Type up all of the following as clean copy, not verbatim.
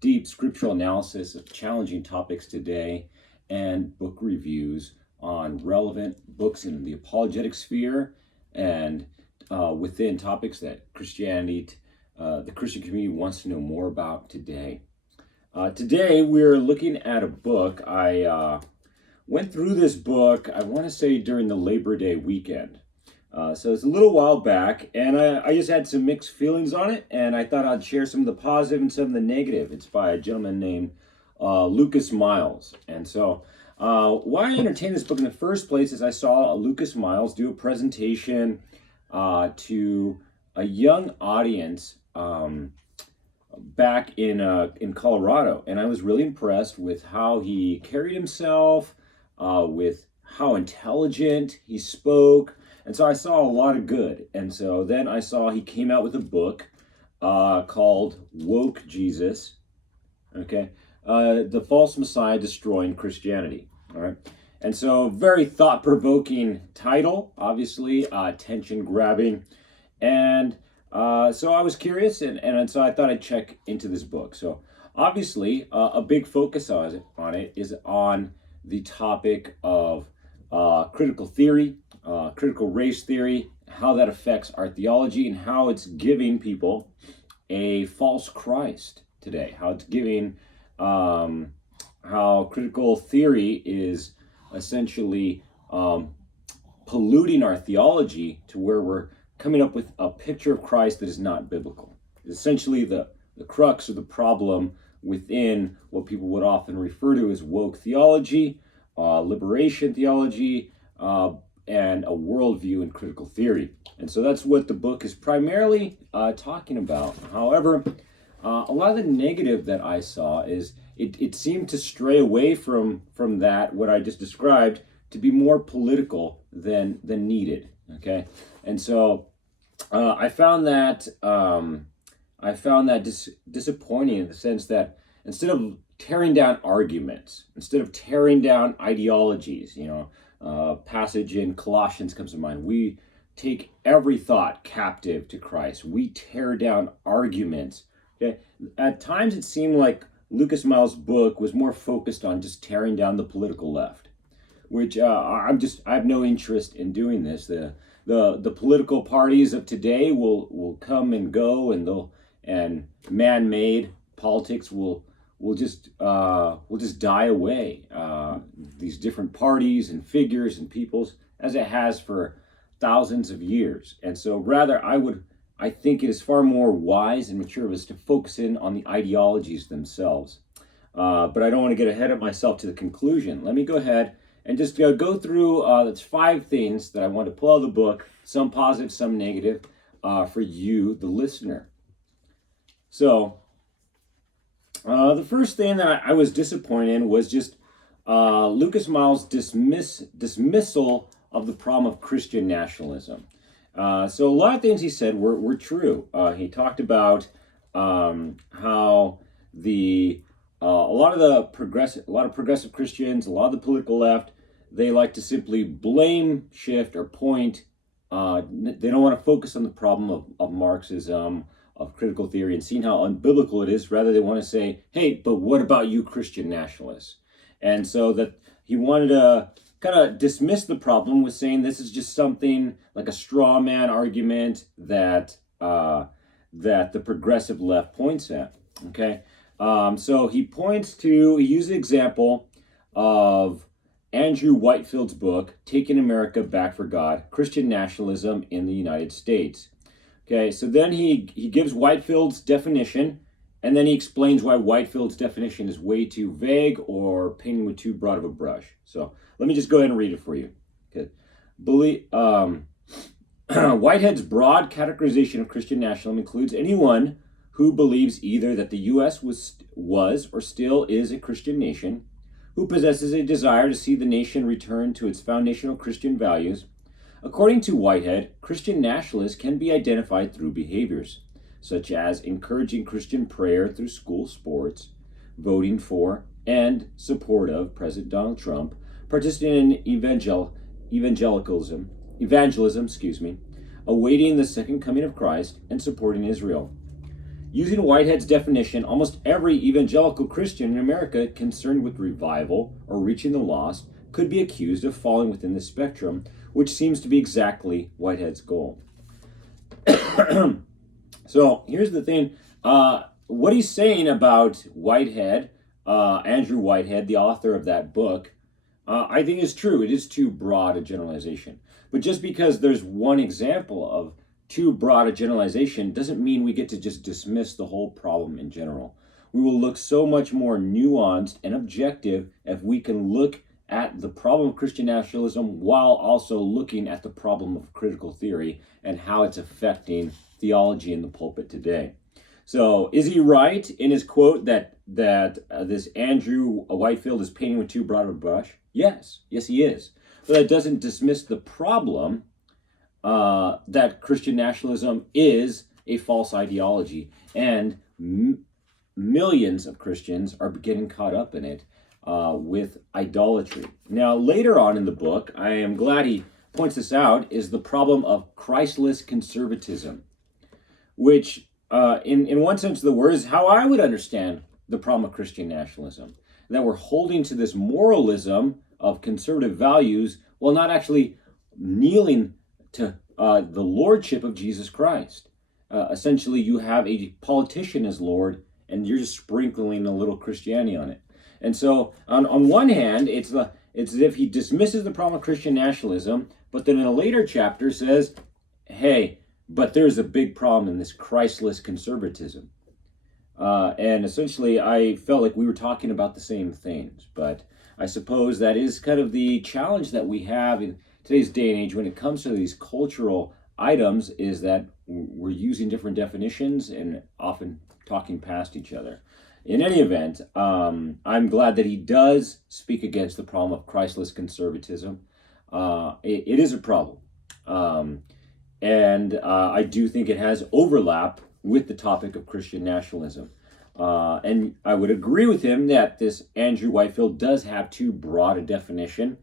deep scriptural analysis of challenging topics today and book reviews on relevant books in the apologetic sphere and within topics that the Christian community wants to know more about today. Today we're looking at a book. I went through this book, I want to say during the Labor Day weekend. So it's a little while back, and I just had some mixed feelings on it, and I thought I'd share some of the positive and some of the negative. It's by a gentleman named Lucas Miles. And so why I entertained this book in the first place is I saw Lucas Miles do a presentation to a young audience back in Colorado, and I was really impressed with how he carried himself, with how intelligent he spoke. And so I saw a lot of good. And so then I saw he came out with a book called Woke Jesus, okay? The False Messiah Destroying Christianity, all right? And so very thought-provoking title, obviously, attention-grabbing. And so I was curious, and so I thought I'd check into this book. So obviously, a big focus on it is on the topic of critical theory, critical race theory, how that affects our theology, and how it's giving people a false Christ today. How it's giving, how critical theory is essentially polluting our theology to where we're coming up with a picture of Christ that is not biblical. Essentially, the crux or the problem within what people would often refer to as woke theology, liberation theology, and a worldview in critical theory. And so that's what the book is primarily talking about. However, a lot of the negative that I saw is it seemed to stray away from that, what I just described, to be more political than needed. Okay, and so I found that disappointing in the sense that instead of tearing down arguments, instead of tearing down ideologies, passage in Colossians comes to mind. We take every thought captive to Christ. We tear down arguments. Okay? At times it seemed like Lucas Miles' book was more focused on just tearing down the political left, which I have no interest in doing this. The political parties of today will come and go, and man-made politics will just die away. These different parties and figures and peoples, as it has for thousands of years. And so rather, I think it is far more wise and mature of us to focus in on the ideologies themselves. But I don't want to get ahead of myself to the conclusion. Let me go ahead and just go through that's 5 things that I want to pull out of the book, some positive, some negative, for you, the listener. So the first thing that I was disappointed in was just Lucas Miles' dismissal of the problem of Christian nationalism. So a lot of things he said were true. He talked about how a lot of progressive Christians, a lot of the political left, they like to simply blame, shift, or point. They don't want to focus on the problem of Marxism, of critical theory, and seeing how unbiblical it is. Rather, they want to say, hey, but what about you Christian nationalists? And so that he wanted to kind of dismiss the problem with saying this is just something like a straw man argument that the progressive left points at. Okay, so he uses the example of Andrew Whitefield's book, Taking America Back for God, Christian Nationalism in the United States. Okay, so then he gives Whitefield's definition, and then he explains why Whitefield's definition is way too vague or painting with too broad of a brush. So let me just go ahead and read it for you. Okay, Whitehead's broad categorization of Christian nationalism includes anyone who believes either that the U.S. was or still is a Christian nation, who possesses a desire to see the nation return to its foundational Christian values. According to Whitehead, Christian nationalists can be identified through behaviors, such as encouraging Christian prayer through school sports, voting for and support of President Donald Trump, participating in evangelism, awaiting the second coming of Christ, and supporting Israel. Using Whitehead's definition, almost every evangelical Christian in America concerned with revival or reaching the lost could be accused of falling within the spectrum, which seems to be exactly Whitehead's goal. So here's the thing. What he's saying about Whitehead, Andrew Whitehead, the author of that book, I think is true. It is too broad a generalization. But just because there's one example of too broad a generalization doesn't mean we get to just dismiss the whole problem in general. We will look so much more nuanced and objective if we can look at the problem of Christian nationalism while also looking at the problem of critical theory and how it's affecting theology in the pulpit today. So, is he right in his quote that this Andrew Whitefield is painting with too broad a brush? Yes, he is. But that doesn't dismiss the problem that Christian nationalism is a false ideology, and millions of Christians are getting caught up in it with idolatry. Now, later on in the book, I am glad he points this out, is the problem of Christless conservatism, which in one sense of the word is how I would understand the problem of Christian nationalism, that we're holding to this moralism of conservative values while not actually kneeling to the lordship of Jesus Christ. Essentially, you have a politician as Lord, and you're just sprinkling a little Christianity on it. And so, on one hand, it's as if he dismisses the problem of Christian nationalism, but then in a later chapter says, hey, but there's a big problem in this Christless conservatism. And essentially, I felt like we were talking about the same things. But I suppose that is kind of the challenge that we have in today's day and age when it comes to these cultural items, is that we're using different definitions and often talking past each other. In any event, I'm glad that he does speak against the problem of Christless conservatism. It is a problem. And I do think it has overlap with the topic of Christian nationalism. And I would agree with him that this Andrew Whitefield does have too broad a definition,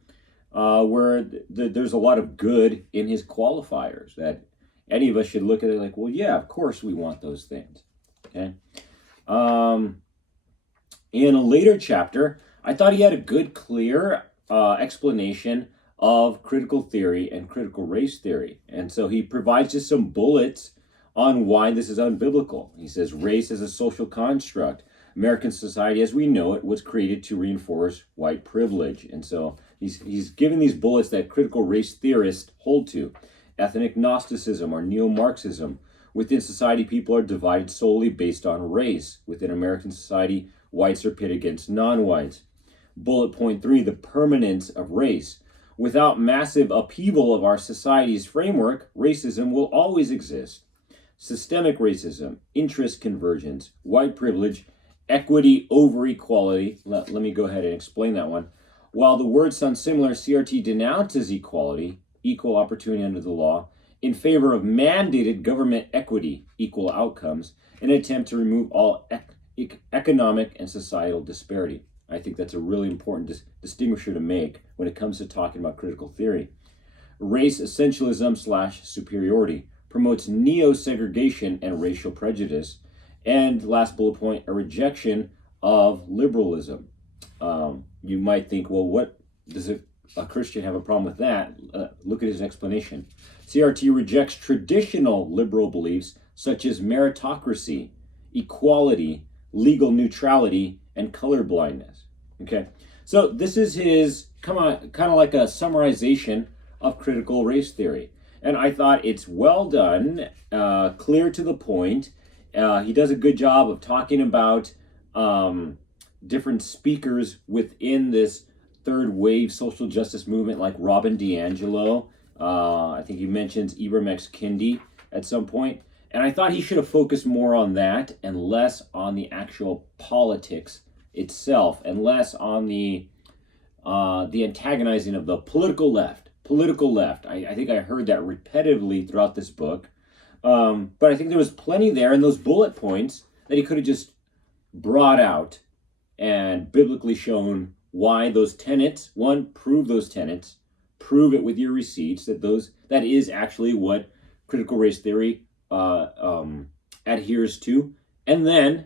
where there's a lot of good in his qualifiers, that any of us should look at it like, well, yeah, of course we want those things. Okay. In a later chapter, I thought he had a good, clear explanation of critical theory and critical race theory. And so he provides just some bullets on why this is unbiblical. He says race is a social construct. American society as we know it was created to reinforce white privilege. And so he's given these bullets that critical race theorists hold to. Ethnic Gnosticism or neo-Marxism. Within society, people are divided solely based on race. Within American society, whites are pitted against non-whites. Bullet point 3, the permanence of race. Without massive upheaval of our society's framework, racism will always exist. Systemic racism, interest convergence, white privilege, equity over equality. Let me go ahead and explain that one. While the words sound similar, CRT denounces equality, equal opportunity under the law, in favor of mandated government equity, equal outcomes, in an attempt to remove all economic and societal disparity. I think that's a really important distinguisher to make when it comes to talking about critical theory. Race essentialism / superiority promotes neo-segregation and racial prejudice. And last bullet point, a rejection of liberalism. You might think, well, what does a Christian have a problem with that? Look at his explanation. CRT rejects traditional liberal beliefs such as meritocracy, equality, legal neutrality, and colorblindness. Okay, so this is his kind of like a summarization of critical race theory. And I thought it's well done, clear to the point. He does a good job of talking about different speakers within this third wave social justice movement, like Robin DiAngelo. I think he mentions Ibram X. Kendi at some point. And I thought he should have focused more on that and less on the actual politics itself, and less on the antagonizing of the political left. I think I heard that repetitively throughout this book. But I think there was plenty there in those bullet points that he could have just brought out and biblically shown why those tenets, one, prove those tenets, prove it with your receipts, that is actually what critical race theory adheres to, and then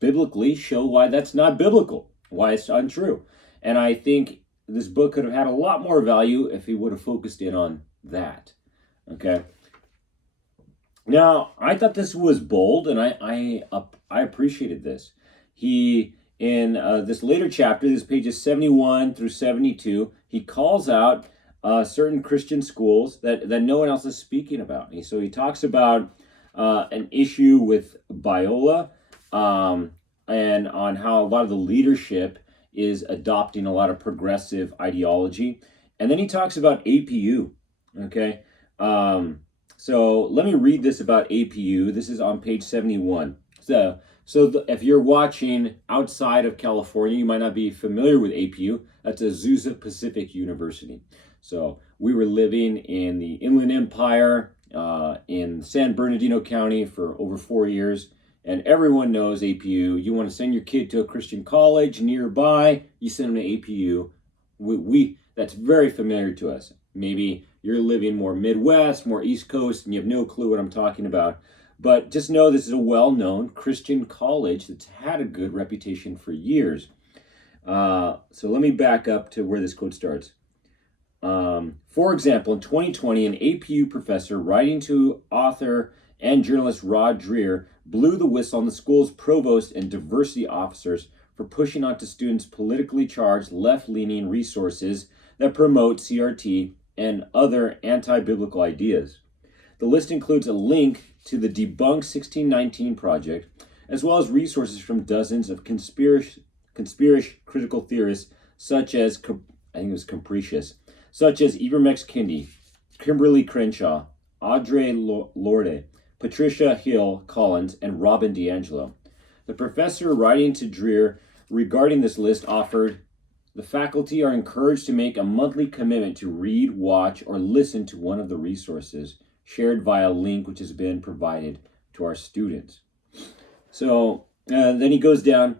biblically show why that's not biblical, why it's untrue. And I think this book could have had a lot more value if he would have focused in on that. Okay. Now, I thought this was bold, and I appreciated this. He, in this later chapter, this pages 71 through 72, he calls out certain Christian schools that no one else is speaking about. And so he talks about an issue with Biola, and on how a lot of the leadership is adopting a lot of progressive ideology. And then he talks about APU, okay? So let me read this about APU. This is on page 71. If you're watching outside of California, you might not be familiar with APU. That's Azusa Pacific University. So we were living in the Inland Empire in San Bernardino County for over 4 years. And everyone knows APU. You want to send your kid to a Christian college nearby, you send them to APU. That's very familiar to us. Maybe you're living more Midwest, more East Coast, and you have no clue what I'm talking about. But just know this is a well-known Christian college that's had a good reputation for years. So let me back up to where this quote starts. For example, in 2020, an APU professor writing to author and journalist Rod Dreher blew the whistle on the school's provost and diversity officers for pushing onto students politically charged left-leaning resources that promote CRT and other anti-biblical ideas. The list includes a link to the Debunk 1619 project, as well as resources from dozens of conspiracy critical theorists such as, I think it was Capricious, such as Ibram X. Kendi, Kimberly Crenshaw, Audre Lorde, Patricia Hill Collins, and Robin DiAngelo. The professor writing to Dreher regarding this list offered, the faculty are encouraged to make a monthly commitment to read, watch, or listen to one of the resources shared via a link which has been provided to our students. So then he goes down.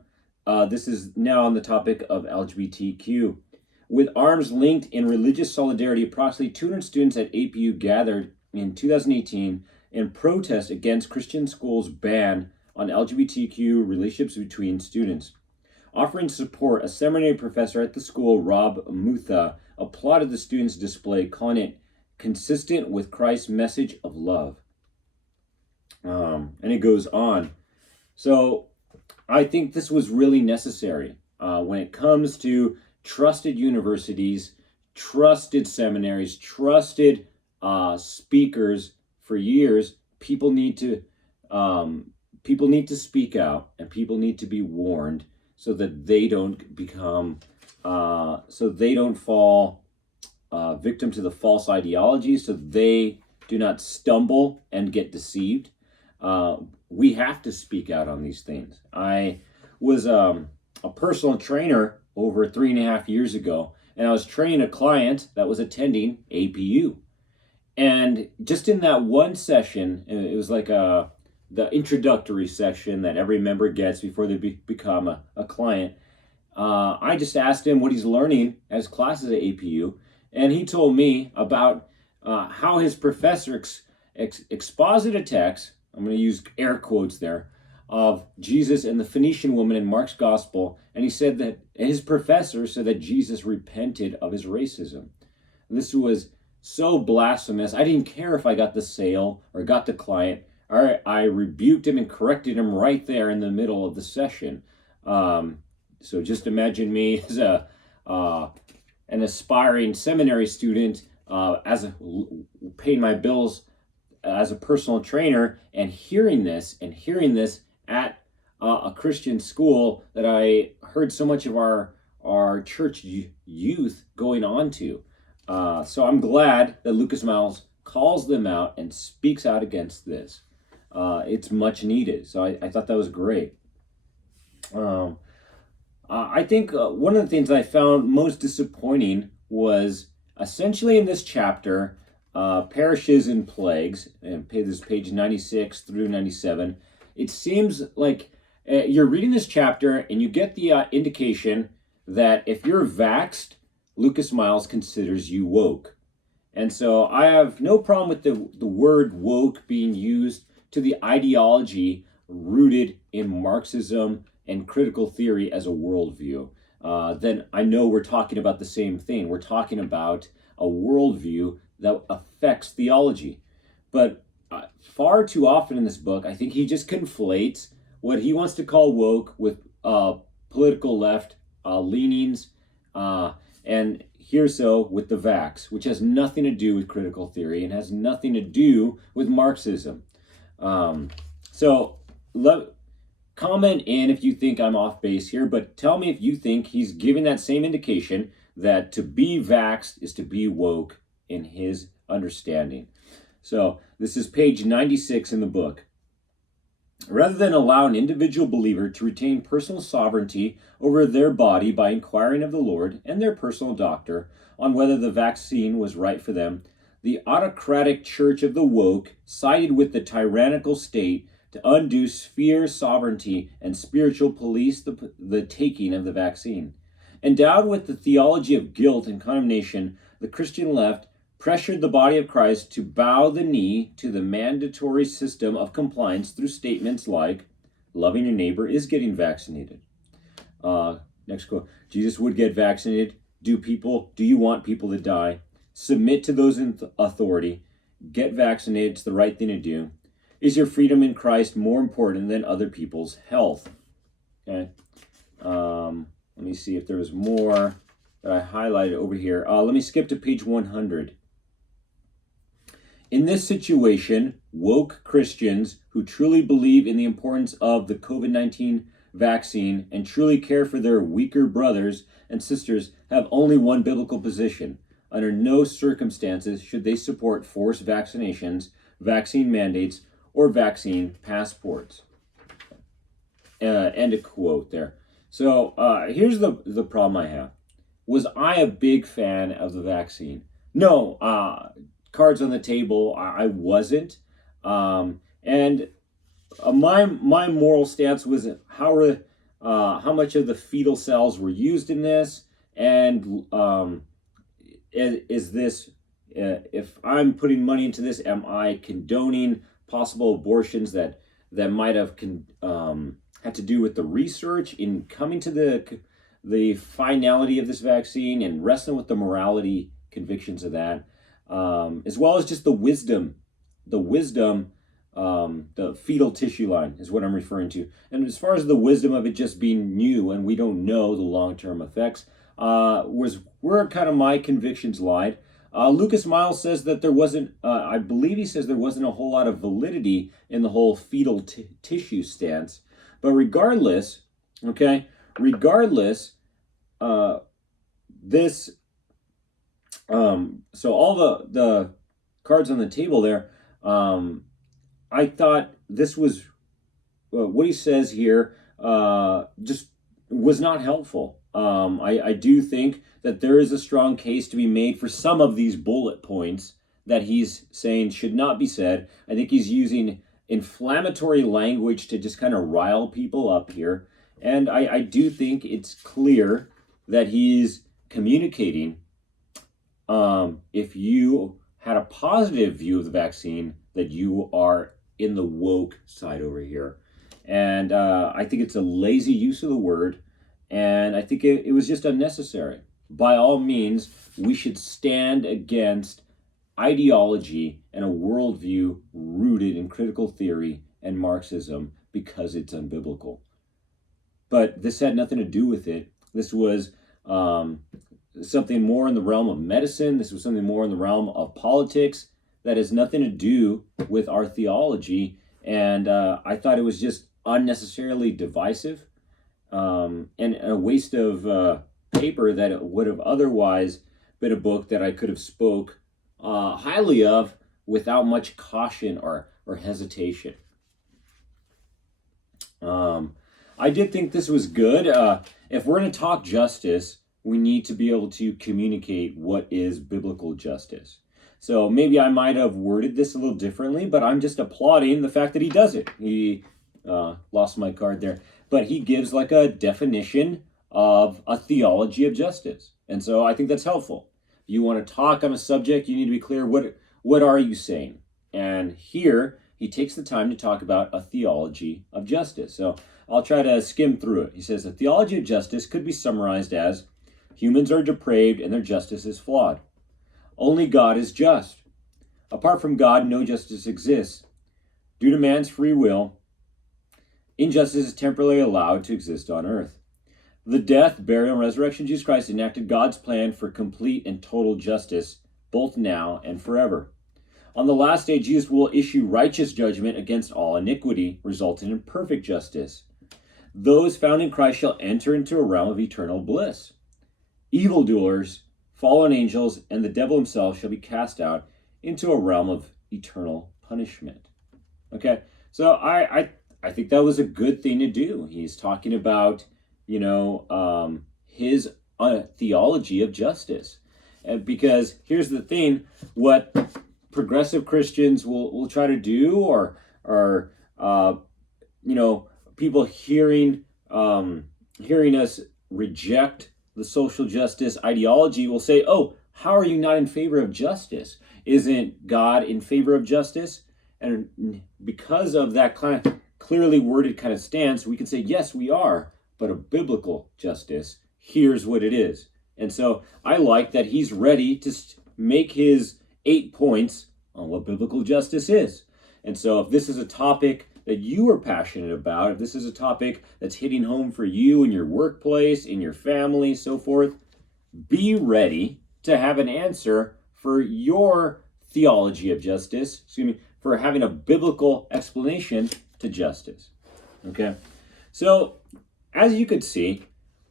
This is now on the topic of LGBTQ. With arms linked in religious solidarity, approximately 200 students at APU gathered in 2018 in protest against Christian schools' ban on LGBTQ relationships between students. Offering support, a seminary professor at the school, Rob Mutha, applauded the students' display, calling it consistent with Christ's message of love. And it goes on. So I think this was really necessary when it comes to trusted universities, trusted seminaries, trusted speakers. For years, people need to speak out, and people need to be warned so that they don't fall victim to the false ideology, so they do not stumble and get deceived. We have to speak out on these things. I was a personal trainer over 3.5 years ago, and I was training a client that was attending APU. And just in that one session, it was like the introductory session that every member gets before they become a client. I just asked him what he's learning as classes at APU, and he told me about how his professor exposited a text, I'm going to use air quotes there, of Jesus and the Phoenician woman in Mark's gospel, and he said that his professor said that Jesus repented of his racism. This was so blasphemous. I didn't care if I got the sale or got the client. I rebuked him and corrected him right there in the middle of the session. So just imagine me as an aspiring seminary student, paying my bills as a personal trainer, and hearing this at a Christian school that I heard so much of our church youth going on to. So I'm glad that Lucas Miles calls them out and speaks out against this. It's much needed. So I thought that was great. I think one of the things I found most disappointing was essentially in this chapter, parishes and plagues, and this is page 96 through 97. It seems like you're reading this chapter and you get the indication that if you're vaxxed, Lucas Miles considers you woke. And so I have no problem with the word woke being used to the ideology rooted in Marxism and critical theory as a worldview, then I know we're talking about the same thing. We're talking about a worldview that affects theology. But far too often in this book, I think he just conflates what he wants to call woke with political left leanings, and here so with the vax, which has nothing to do with critical theory and has nothing to do with Marxism. So comment in if you think I'm off base here, but tell me if you think he's giving that same indication that to be vaxxed is to be woke in his understanding. So this is page 96 in the book. Rather than allow an individual believer to retain personal sovereignty over their body by inquiring of the Lord and their personal doctor on whether the vaccine was right for them, the autocratic church of the woke sided with the tyrannical state to undo sphere sovereignty and spiritual police the taking of the vaccine. Endowed with the theology of guilt and condemnation, the Christian left pressured the body of Christ to bow the knee to the mandatory system of compliance through statements like, loving your neighbor is getting vaccinated. Next quote, Jesus would get vaccinated. Do you want people to die? Submit to those in authority. Get vaccinated. It's the right thing to do. Is your freedom in Christ more important than other people's health? Okay. Let me see if there was more that I highlighted over here. Let me skip to page 100. In this situation, woke Christians who truly believe in the importance of the COVID-19 vaccine and truly care for their weaker brothers and sisters have only one biblical position. Under no circumstances should they support forced vaccinations, vaccine mandates, or vaccine passports. End of quote there. So here's the problem I have. Was I a big fan of the vaccine? No, cards on the table, I wasn't. And my moral stance was how much of the fetal cells were used in this, and is this, if I'm putting money into this, am I condoning possible abortions that might have had to do with the research in coming to the finality of this vaccine and wrestling with the morality convictions of that, as well as just the wisdom, the fetal tissue line is what I'm referring to. And as far as the wisdom of it just being new and we don't know the long-term effects, was where kind of my convictions lied. Lucas Miles says that there wasn't, I believe he says there wasn't a whole lot of validity in the whole fetal tissue stance. But regardless, this, so all the cards on the table there, I thought this was, what he says here, just was not helpful. I do think that there is a strong case to be made for some of these bullet points that he's saying should not be said. I think he's using inflammatory language to just kind of rile people up here. And I do think it's clear that he's communicating, if you had a positive view of the vaccine, that you are in the woke side over here. And I think it's a lazy use of the word. And I think it was just unnecessary. By all means, we should stand against ideology and a worldview rooted in critical theory and Marxism because it's unbiblical. But this had nothing to do with it. This was something more in the realm of medicine. This was something more in the realm of politics that has nothing to do with our theology. And I thought it was just unnecessarily divisive. And a waste of paper that it would have otherwise been a book that I could have spoke highly of without much caution or hesitation. I did think this was good. If we're going to talk justice, we need to be able to communicate what is biblical justice. So maybe I might have worded this a little differently, but I'm just applauding the fact that he does it. He lost my card there. But he gives like a definition of a theology of justice. And so I think that's helpful. If you want to talk on a subject, you need to be clear, what are you saying? And here, he takes the time to talk about a theology of justice. So I'll try to skim through it. He says, a theology of justice could be summarized as humans are depraved and their justice is flawed. Only God is just. Apart from God, no justice exists. Due to man's free will, injustice is temporarily allowed to exist on earth. The death, burial, and resurrection of Jesus Christ enacted God's plan for complete and total justice, both now and forever. On the last day, Jesus will issue righteous judgment against all iniquity, resulting in perfect justice. Those found in Christ shall enter into a realm of eternal bliss. Evildoers, fallen angels, and the devil himself shall be cast out into a realm of eternal punishment. Okay, so I think that was a good thing to do. He's talking about, his theology of justice. Because here's the thing, what progressive Christians will try to do, or people hearing us reject the social justice ideology will say, oh, how are you not in favor of justice? Isn't God in favor of justice? And because of that kind of clearly worded kind of stance, we can say, yes, we are, but a biblical justice, here's what it is. And so I like that he's ready to make his 8 points on what biblical justice is. And so if this is a topic that you are passionate about, if this is a topic that's hitting home for you in your workplace, in your family, so forth, be ready to have an answer for your theology of justice, for having a biblical explanation to justice. Okay? So, as you could see,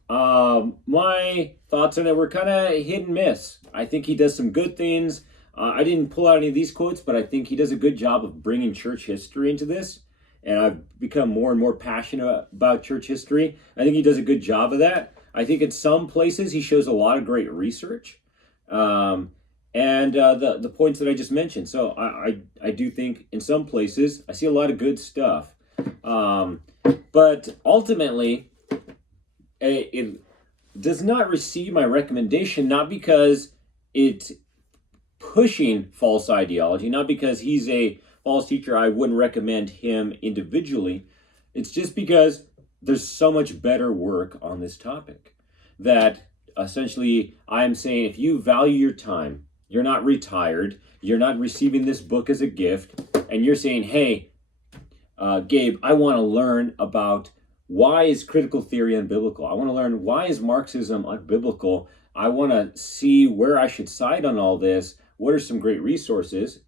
my thoughts on it were kind of hit and miss. I think he does some good things. I didn't pull out any of these quotes, but I think he does a good job of bringing church history into this. And I've become more and more passionate about church history. I think he does a good job of that. I think in some places he shows a lot of great research. And the points that I just mentioned. So I do think in some places I see a lot of good stuff. But ultimately, it does not receive my recommendation, not because it's pushing false ideology, not because he's a false teacher, I wouldn't recommend him individually. It's just because there's so much better work on this topic that essentially I'm saying, if you value your time, you're not retired, you're not receiving this book as a gift, and you're saying, hey, Gabe, I want to learn about why is critical theory unbiblical? I want to learn why is Marxism unbiblical? I want to see where I should side on all this. What are some great resources?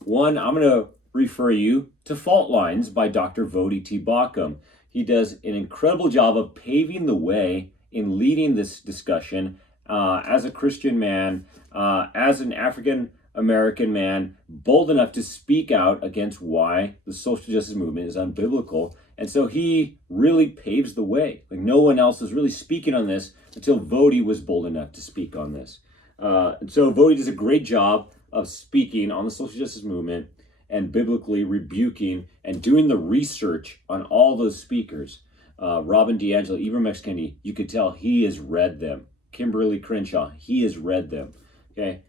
One, I'm going to refer you to Fault Lines by Dr. Voddie T. Baucham. He does an incredible job of paving the way in leading this discussion as a Christian man, as an African American man, bold enough to speak out against why the social justice movement is unbiblical. And so he really paves the way. Like, no one else was really speaking on this until Voddie was bold enough to speak on this. And so Voddie does a great job of speaking on the social justice movement and biblically rebuking and doing the research on all those speakers. Robin DiAngelo, Ibram X. Kendi, you could tell he has read them. Kimberly Crenshaw, he has read them. Okay.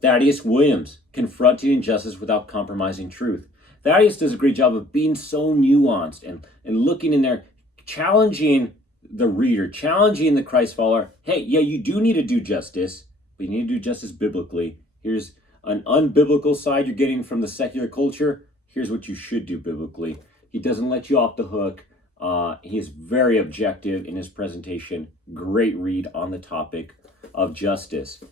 Thaddeus Williams, confronting injustice without compromising truth. Thaddeus does a great job of being so nuanced and looking in there, challenging the reader, challenging the Christ follower. Hey, yeah, you do need to do justice, but you need to do justice biblically. Here's an unbiblical side you're getting from the secular culture. Here's what you should do biblically. He doesn't let you off the hook. He is very objective in his presentation. Great read on the topic of justice.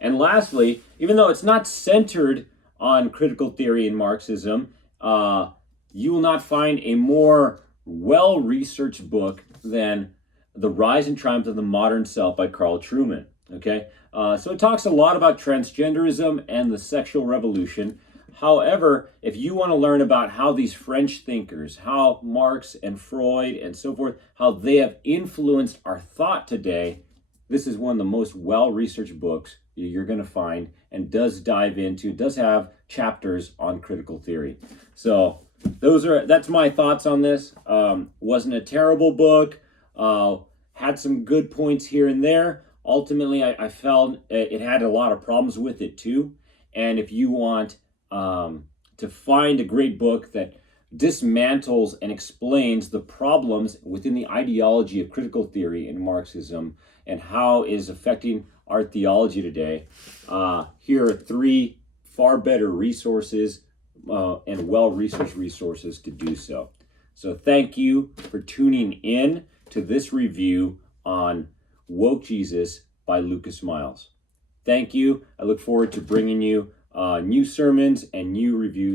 And lastly, even though it's not centered on critical theory and Marxism, you will not find a more well-researched book than The Rise and Triumph of the Modern Self by Carl Trueman. Okay, so it talks a lot about transgenderism and the sexual revolution. However, if you want to learn about how these French thinkers, how Marx and Freud and so forth, how they have influenced our thought today, this is one of the most well-researched books you're going to find, and does have chapters on critical theory. So that's my thoughts on this. Wasn't a terrible book. Had some good points here and there. Ultimately, I felt it had a lot of problems with it too. And if you want to find a great book that dismantles and explains the problems within the ideology of critical theory and Marxism and how it is affecting our theology today. Here are 3 far better resources and well-researched resources to do so. So thank you for tuning in to this review on Woke Jesus by Lucas Miles. Thank you. I look forward to bringing you new sermons and new reviews.